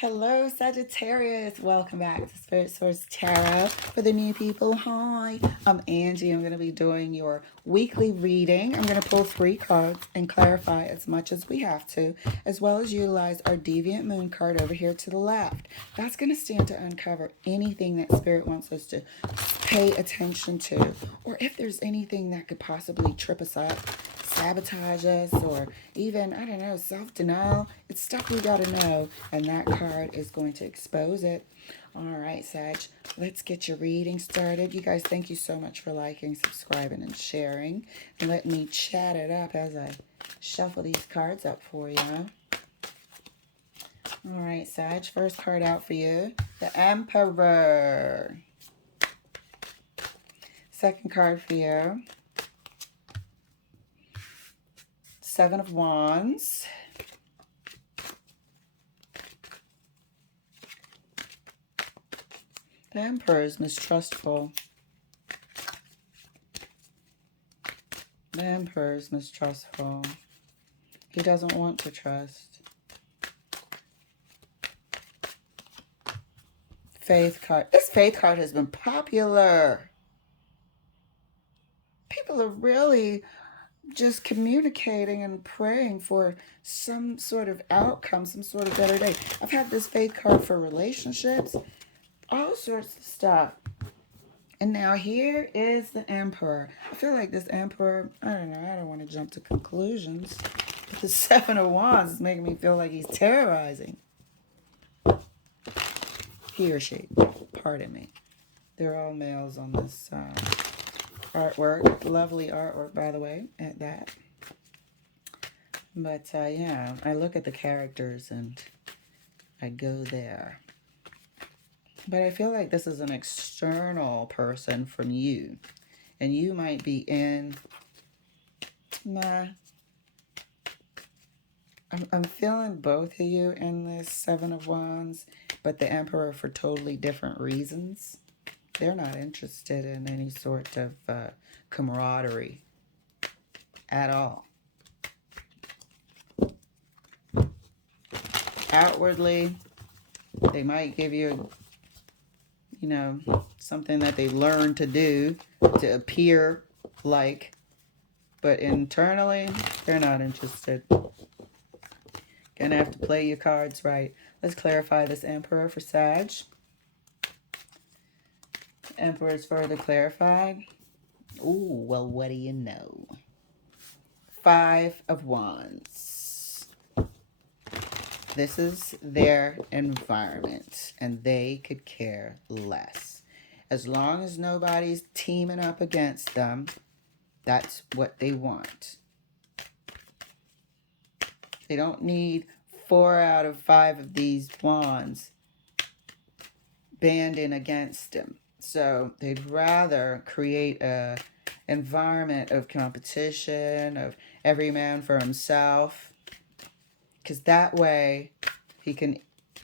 Hello, Sagittarius. Welcome back to Spirit Source Tarot. For the new people, hi. I'm Angie. I'm going to be doing your weekly reading. I'm going to pull 3 cards and clarify as much as we have to, as well as utilize our Deviant Moon card over here to the left. That's going to stand to uncover anything that Spirit wants us to pay attention to, or if there's anything that could possibly trip us up, sabotage us, or even, I don't know, self-denial. It's stuff we gotta know, and that card is going to expose it. All right, Sag, let's get your reading started. You guys, thank you so much for liking, subscribing, and sharing. And let me chat it up as I shuffle these cards up for you. All right, Sag, first card out for you, the Emperor. Second card for you, Seven of Wands. The Emperor is mistrustful. The Emperor is mistrustful. He doesn't want to trust. Faith card. This Faith card has been popular. People are really just communicating and praying for some sort of outcome, some sort of better day. I've had this Faith card for relationships, all sorts of stuff. And now here is the Emperor. I feel like this Emperor, I don't know, I don't want to jump to conclusions. But the Seven of Wands is making me feel like he's terrorizing. He or she, pardon me. They're all males on this artwork. Lovely artwork, by the way, at that. But yeah, I look at the characters and I go there. But I feel like this is an external person from you. And you might be in... I'm feeling both of you in this Seven of Wands, but the Emperor for totally different reasons. They're not interested in any sort of camaraderie at all. Outwardly, they might give you, you know, something that they learned to do to appear like, but internally, they're not interested. Gonna have to play your cards right. Let's clarify this Emperor for Sag. Emperor is further clarified. Ooh, well, what do you know? Five of Wands. This is their environment, and they could care less. As long as nobody's teaming up against them, that's what they want. They don't need 4 out of 5 of these wands banding against them. So they'd rather create a environment of competition, of every man for himself, because that way he can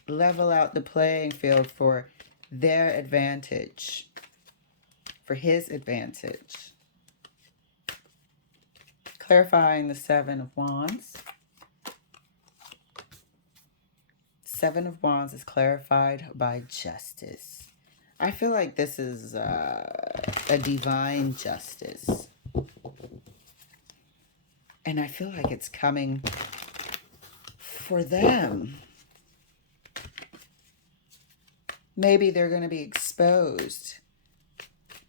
level out the playing field for their advantage, for his advantage. Clarifying the Seven of Wands. Seven of Wands is clarified by justice. I feel like this is a divine justice. And I feel like it's coming for them. Maybe they're going to be exposed.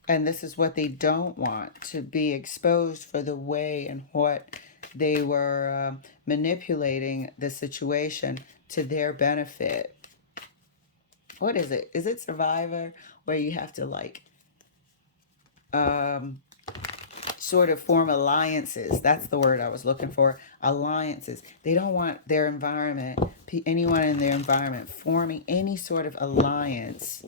And this is what they don't want, to be exposed for the way and what they were manipulating the situation to their benefit. What is it? Is it Survivor, where you have to like sort of form alliances? That's the word I was looking for. Alliances. They don't want their environment, anyone in their environment, forming any sort of alliance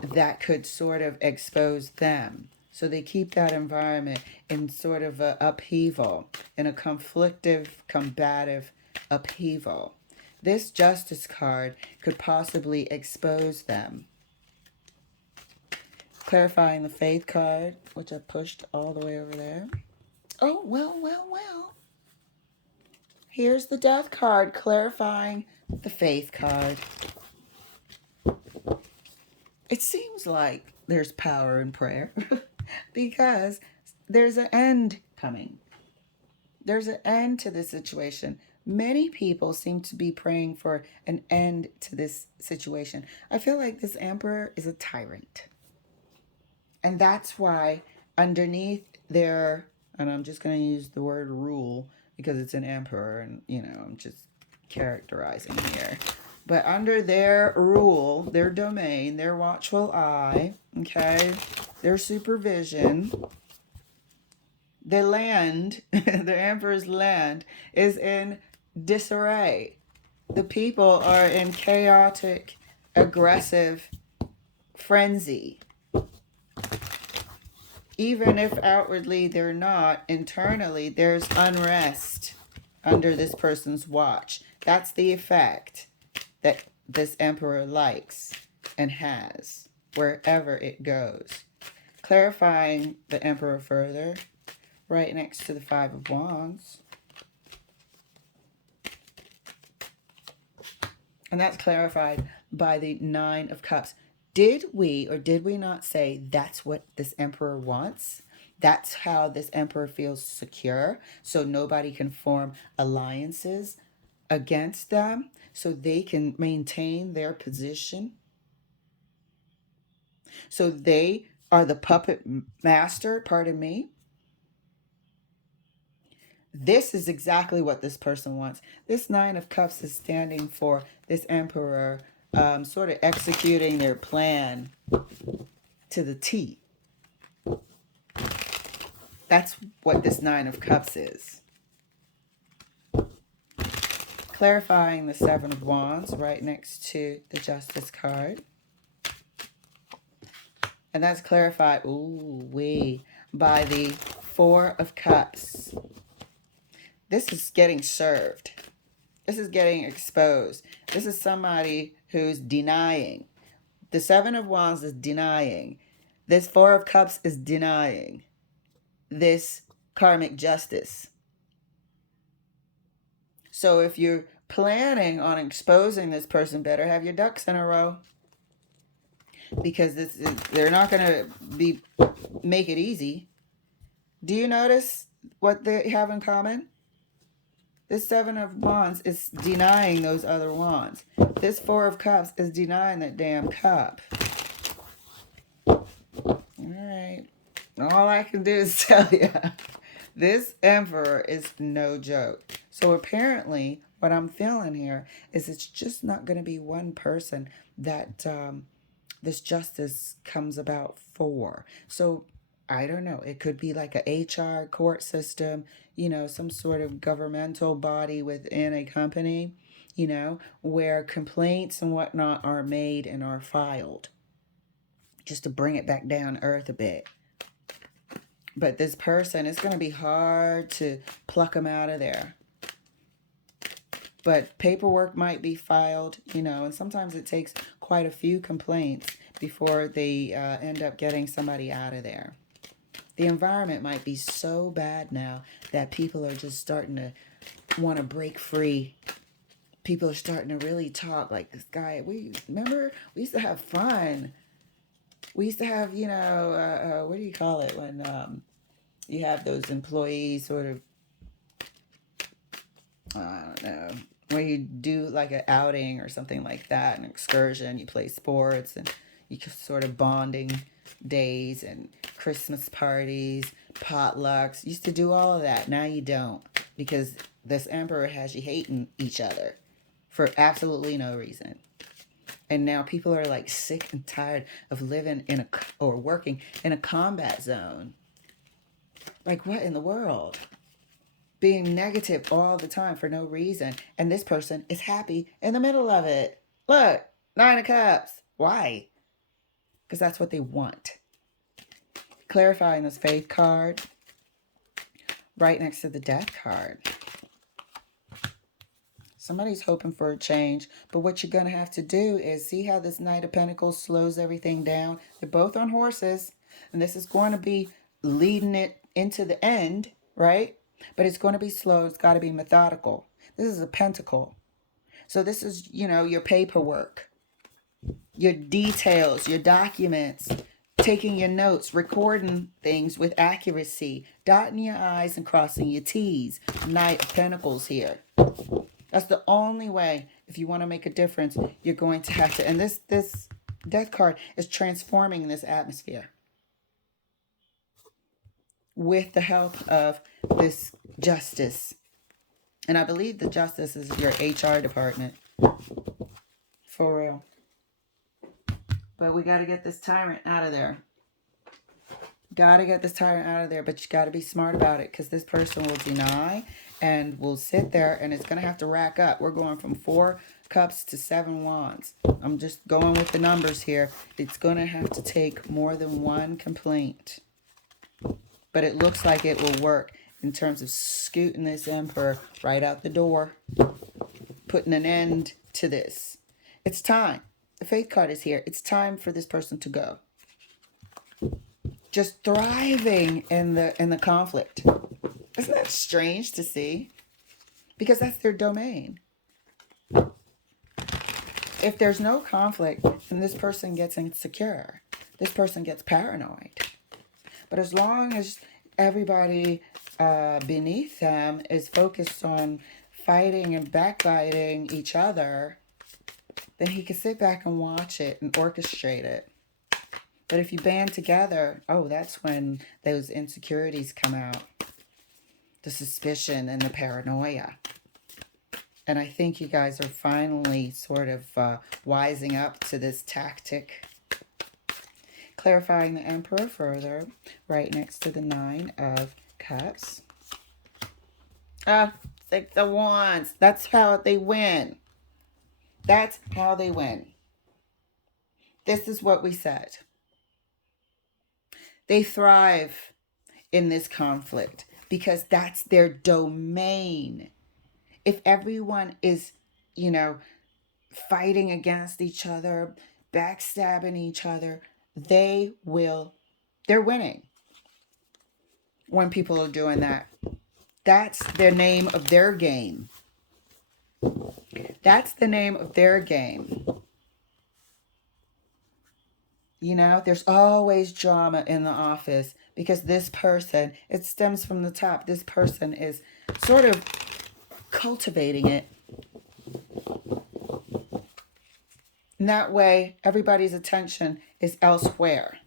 that could sort of expose them. So they keep that environment in sort of a upheaval, in a conflictive, combative upheaval. This Justice card could possibly expose them. Clarifying the Faith card, which I pushed all the way over there. Oh, well, well, well. Here's the Death card clarifying the Faith card. It seems like there's power in prayer because there's an end coming. There's an end to this situation. Many people seem to be praying for an end to this situation. I feel like this emperor is a tyrant. And that's why underneath their, and I'm just going to use the word rule because it's an emperor and, I'm just characterizing here. But under their rule, their domain, their watchful eye, okay, their supervision, the land, the emperor's land, is in disarray. The people are in chaotic, aggressive frenzy. Even if outwardly they're not, internally there's unrest under this person's watch. That's the effect that this emperor likes and has wherever it goes. Clarifying the emperor further, right next to the Five of Wands. And that's clarified by the Nine of Cups. Did we or did we not say that's what this emperor wants? That's how this emperor feels secure, so nobody can form alliances against them, so they can maintain their position. So they are the puppet master, pardon me. This is exactly what this person wants. This Nine of Cups is standing for this emperor sort of executing their plan to the T. That's what this Nine of Cups is. Clarifying the Seven of Wands right next to the Justice card. And that's clarified, by the Four of Cups. This is getting served. This is getting exposed. This is somebody who's denying. The Seven of Wands is denying. This Four of Cups is denying this karmic justice. So if you're planning on exposing this person, better have your ducks in a row. Because they're not going to make it easy. Do you notice what they have in common? This Seven of Wands is denying those other wands. This Four of Cups is denying that damn cup. All right. All I can do is tell you, this emperor is no joke. So apparently, what I'm feeling here is it's just not going to be one person that this justice comes about for. So I don't know. It could be like a HR court system, some sort of governmental body within a company, where complaints and whatnot are made and are filed. Just to bring it back down to earth a bit. But this person, it's going to be hard to pluck them out of there. But paperwork might be filed, and sometimes it takes quite a few complaints before they end up getting somebody out of there. The environment might be so bad now that people are just starting to want to break free. People are starting to really talk like this guy. Remember, we used to have fun. We used to have, what do you call it when you have those employees sort of, I don't know, where you do like an outing or something like that, an excursion, you play sports and you sort of bonding days and Christmas parties, potlucks. You used to do all of that. Now you don't, because this emperor has you hating each other for absolutely no reason. And now people are like sick and tired of living or working in a combat zone. Like, what in the world? Being negative all the time for no reason. And this person is happy in the middle of it. Look, Nine of Cups. Why? Because that's what they want. Clarifying this Faith card right next to the Death card. Somebody's hoping for a change, but what you're going to have to do is see how this Knight of Pentacles slows everything down. They're both on horses, and this is going to be leading it into the end, right? But it's going to be slow. It's got to be methodical. This is a pentacle. So this is, you know, your paperwork, your details, your documents, taking your notes, recording things with accuracy, dotting your I's and crossing your T's. Knight of Pentacles here. That's the only way. If you want to make a difference, you're going to have to. And this death card is transforming this atmosphere with the help of this justice. And I believe the justice is your HR department. For real. But we got to get this tyrant out of there. Got to get this tyrant out of there. But you got to be smart about it, because this person will deny and will sit there, and it's going to have to rack up. We're going from 4 cups to 7 wands. I'm just going with the numbers here. It's going to have to take more than one complaint. But it looks like it will work in terms of scooting this emperor right out the door. Putting an end to this. It's time. The Faith card is here. It's time for this person to go. Just thriving in the conflict. Isn't that strange to see? Because that's their domain. If there's no conflict, then this person gets insecure. This person gets paranoid. But as long as everybody beneath them is focused on fighting and backbiting each other, then he can sit back and watch it and orchestrate it. But if you band together, oh, that's when those insecurities come out. The suspicion and the paranoia. And I think you guys are finally sort of wising up to this tactic. Clarifying the Emperor further, right next to the 9 of Cups. 6 of Wands. That's how they win. That's how they win. This is what we said. They thrive in this conflict because that's their domain. If everyone is, you know, fighting against each other, backstabbing each other, they're winning when people are doing that. That's the name of their game. That's the name of their game. You know, there's always drama in the office because this person, it stems from the top. This person is sort of cultivating it. And that way, everybody's attention is elsewhere.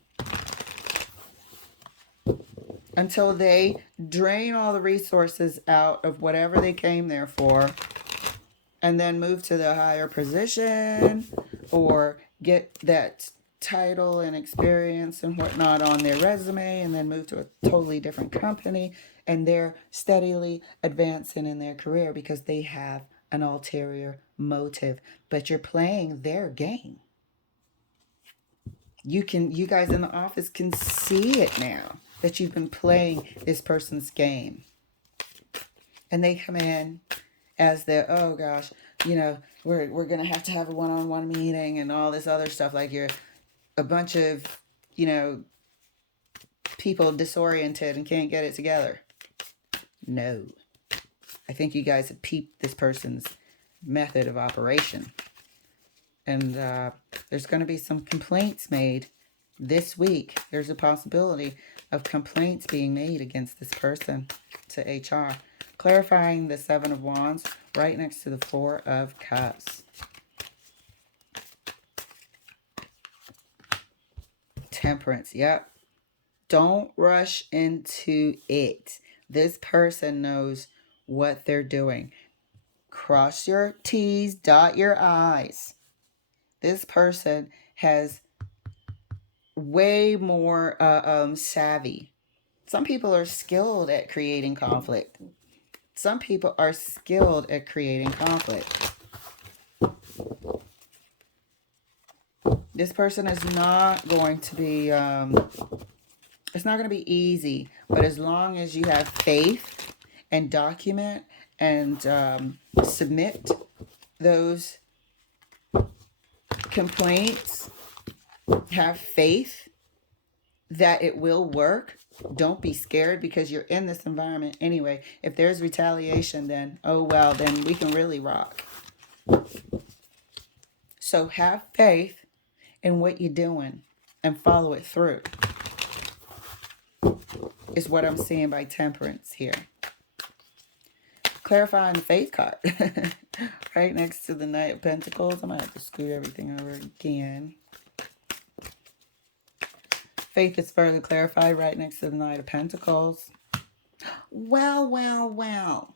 Until they drain all the resources out of whatever they came there for, and then move to the higher position, or get that title and experience and whatnot on their resume, and then move to a totally different company, and they're steadily advancing in their career because they have an ulterior motive. But you're playing their game. You guys in the office can see it now, that you've been playing this person's game. And they come in as the, oh gosh, you know, we're going to have a one-on-one meeting and all this other stuff, like you're a bunch of, you know, people disoriented and can't get it together. No. I think you guys have peeped this person's method of operation. And there's going to be some complaints made this week. There's a possibility of complaints being made against this person to HR. Clarifying the 7 of Wands right next to the 4 of Cups. Temperance, yep. Don't rush into it. This person knows what they're doing. Cross your T's, dot your I's. This person has way more savvy. Some people are skilled at creating conflict. Some people are skilled at creating conflict. This person is not going to be, it's not going to be easy, but as long as you have faith and document and submit those complaints, have faith that it will work, Don't be scared because you're in this environment anyway. If there's retaliation, then oh well, then we can really rock. So have faith in what you're doing and follow it through, is what I'm seeing by temperance here. Clarifying the faith card. Right next to the Knight of Pentacles. I might have to scoot everything over again. Faith is further clarified right next to the Knight of Pentacles. Well, well, well.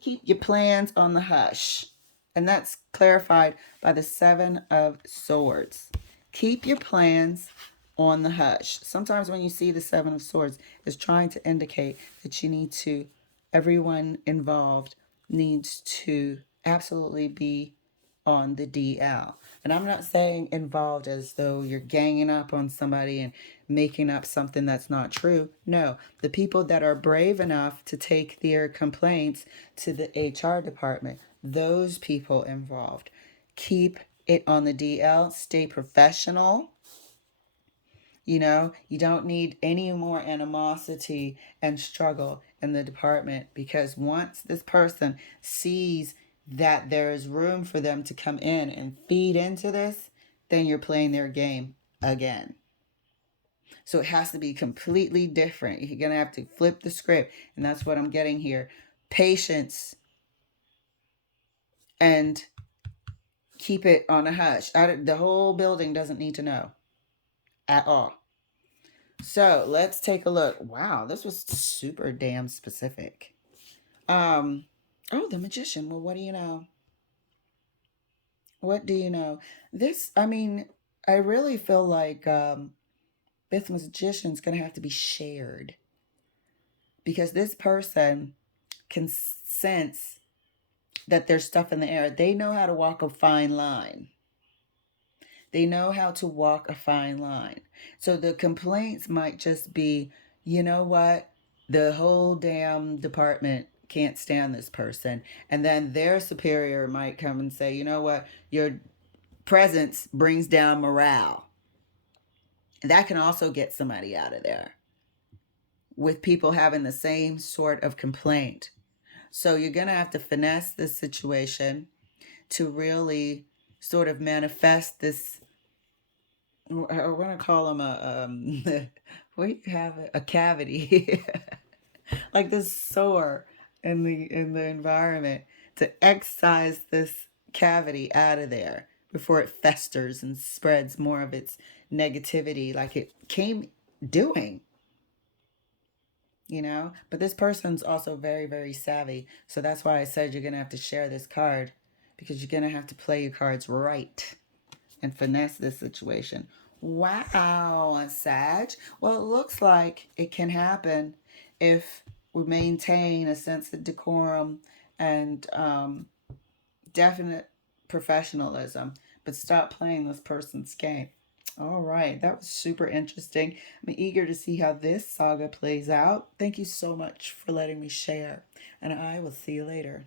Keep your plans on the hush. And that's clarified by the Seven of Swords. Keep your plans on the hush. Sometimes when you see the Seven of Swords, it's trying to indicate that you need to, everyone involved needs to absolutely be on the DL. And I'm not saying involved as though you're ganging up on somebody and making up something that's not true. No, the people that are brave enough to take their complaints to the HR department, those people involved. Keep it on the DL, stay professional. You know, you don't need any more animosity and struggle in the department, because once this person sees that there is room for them to come in and feed into this, then you're playing their game again. So it has to be completely different. You're going to have to flip the script. And that's what I'm getting here. Patience, and keep it on a hush. The whole building doesn't need to know at all. So let's take a look. Wow, this was super damn specific. Oh, the Magician. Well, what do you know? What do you know? This, I mean, I really feel like this Magician's going to have to be shared, because this person can sense that there's stuff in the air. They know how to walk a fine line. They know how to walk a fine line. So the complaints might just be, you know what? The whole damn department can't stand this person. And then their superior might come and say, you know what? Your presence brings down morale. And that can also get somebody out of there, with people having the same sort of complaint. So you're going to have to finesse this situation to really sort of manifest this. I want to call them what do you have, a cavity, like this sore in the environment, to excise this cavity out of there before it festers and spreads more of its negativity, like it came doing. But this person's also very, very savvy, so that's why I said you're gonna have to share this card, because you're gonna have to play your cards right and finesse this situation. Wow, Sag. Well, it looks like it can happen if we maintain a sense of decorum and definite professionalism, but stop playing this person's game. All right, that was super interesting. I'm eager to see how this saga plays out. Thank you so much for letting me share, and I will see you later.